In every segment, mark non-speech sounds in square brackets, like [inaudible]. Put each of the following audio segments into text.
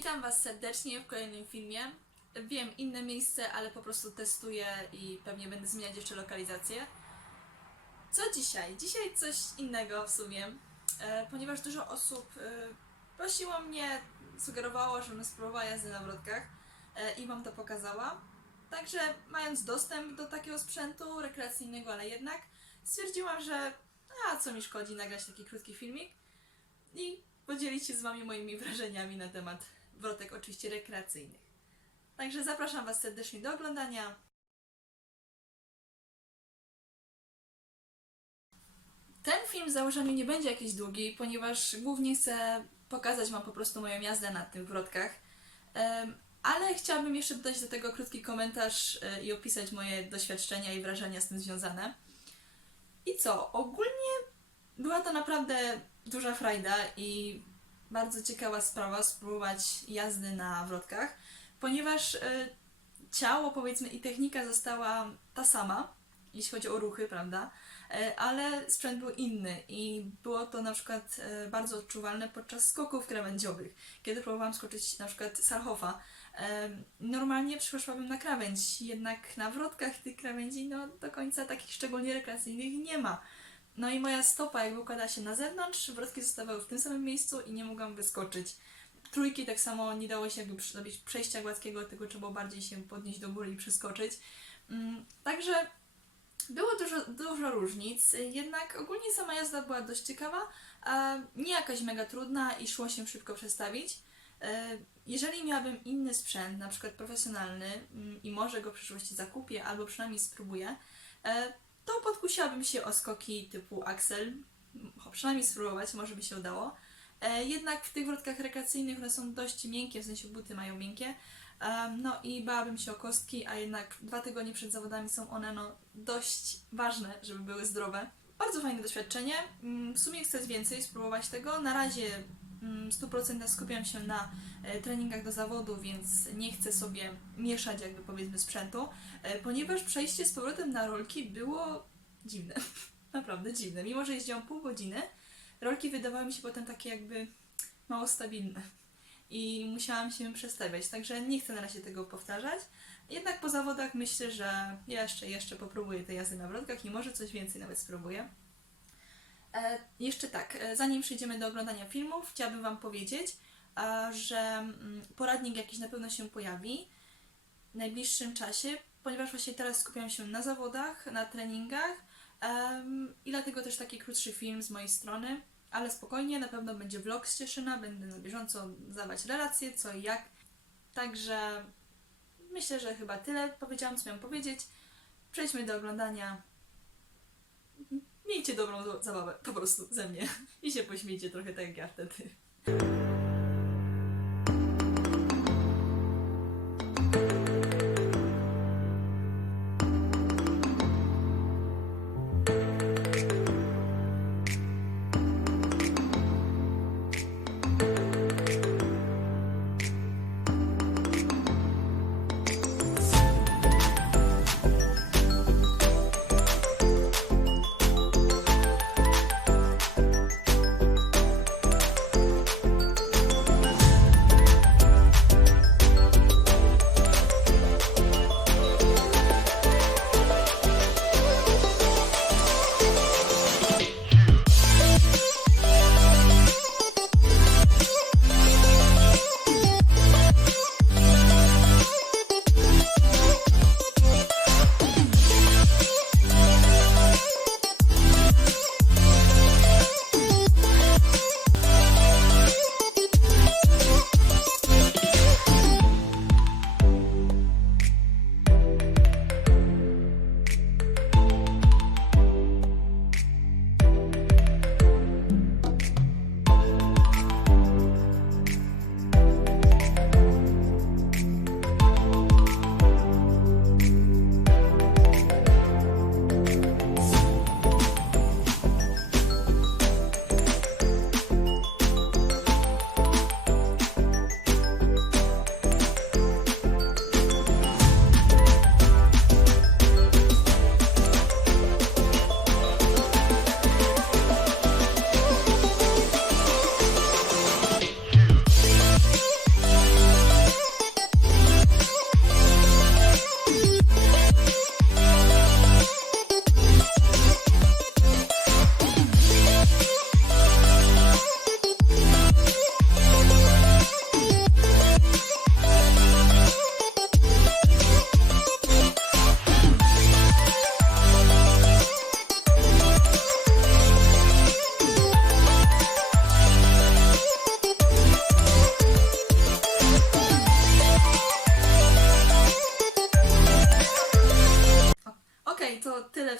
Witam Was serdecznie w kolejnym filmie. Wiem, inne miejsce, ale po prostu testuję i pewnie będę zmieniać jeszcze lokalizację. Co dzisiaj? Dzisiaj coś innego w sumie, e, ponieważ dużo osób e, prosiło mnie, sugerowało, żebym spróbowała jazdy na wrotkach e, i Wam to pokazała. Także mając dostęp do takiego sprzętu rekreacyjnego, ale jednak stwierdziłam, że a co mi szkodzi nagrać taki krótki filmik i podzielić się z Wami moimi wrażeniami na temat wrotek, oczywiście rekreacyjnych. Także zapraszam Was serdecznie do oglądania. Ten film w założeniu nie będzie jakiś długi, ponieważ głównie chcę pokazać Wam po prostu moją jazdę na tych wrotkach. Ale chciałabym jeszcze dodać do tego krótki komentarz e, i opisać moje doświadczenia i wrażenia z tym związane. I co? Ogólnie była to naprawdę duża frajda i bardzo ciekawa sprawa spróbować jazdy na wrotkach, ponieważ e, ciało, powiedzmy, i technika została ta sama, jeśli chodzi o ruchy, prawda? E, Ale sprzęt był inny i było to na przykład e, bardzo odczuwalne podczas skoków krawędziowych, kiedy próbowałam skoczyć na przykład Sarhofa. Normalnie przeszłabym na krawędź, jednak na wrotkach tych krawędzi no, do końca takich szczególnie rekreacyjnych nie ma. No i moja stopa jakby układała się na zewnątrz, wrotki zostawały w tym samym miejscu i nie mogłam wyskoczyć. Trójki tak samo nie dało się jakby zrobić przejścia gładkiego, tylko trzeba było bardziej się podnieść do góry i przeskoczyć. Mm, Także było dużo, dużo różnic, jednak ogólnie sama jazda była dość ciekawa, a nie jakaś mega trudna i szło się szybko przestawić. E, Jeżeli miałabym inny sprzęt, na przykład profesjonalny mm, i może go w przyszłości zakupię albo przynajmniej spróbuję, e, to podkusiłabym się o skoki typu Axel. Przynajmniej spróbować, może by się udało. E, Jednak w tych wrotkach rekreacyjnych one są dość miękkie, w sensie buty mają miękkie. No i bałabym się o kostki, a jednak dwa tygodnie przed zawodami są one no, dość ważne, żeby były zdrowe. Bardzo fajne doświadczenie. Mm, W sumie chcę więcej spróbować tego. Na razie 100% skupiam się na e, treningach do zawodu, więc nie chcę sobie mieszać jakby powiedzmy sprzętu, e, ponieważ przejście z powrotem na rolki było dziwne. [laughs] Naprawdę dziwne. Mimo, że jeździłam pół godziny, rolki wydawały mi się potem takie jakby mało stabilne i musiałam się przestawiać, także nie chcę na razie tego powtarzać. Jednak po zawodach myślę, że jeszcze, jeszcze popróbuję tej jazdy na wrotkach i może coś więcej nawet spróbuję. E, jeszcze tak, e, zanim przejdziemy do oglądania filmów, chciałabym Wam powiedzieć, e, że mm, poradnik jakiś na pewno się pojawi w najbliższym czasie, ponieważ właśnie teraz skupiam się na zawodach, na treningach i dlatego też taki krótszy film z mojej strony, ale spokojnie, na pewno będzie vlog z Cieszyna, będę na bieżąco dawać relacje, co i jak. Także myślę, że chyba tyle powiedziałam, co miałam powiedzieć. Przejdźmy do oglądania. Miejcie dobrą za- zabawę, po prostu ze mnie. I się pośmiejcie trochę tak jak ja wtedy.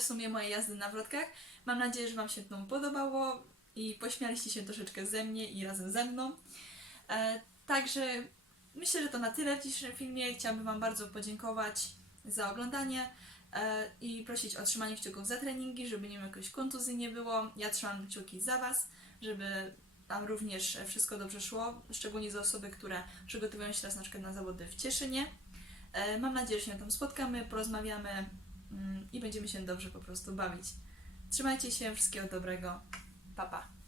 W sumie mojej jazdy na wrotkach. Mam nadzieję, że Wam się to podobało i pośmialiście się troszeczkę ze mnie i razem ze mną. E, także myślę, że to na tyle w dzisiejszym filmie. Chciałabym Wam bardzo podziękować za oglądanie e, i prosić o trzymanie kciuków za treningi, żeby nie jakoś kontuzji nie było. Ja trzymam kciuki za Was, żeby Wam również wszystko dobrze szło, szczególnie za osoby, które przygotowują się teraz na przykład na zawody w Cieszynie. E, Mam nadzieję, że się tam spotkamy, porozmawiamy i będziemy się dobrze po prostu bawić. Trzymajcie się, wszystkiego dobrego. Pa, pa.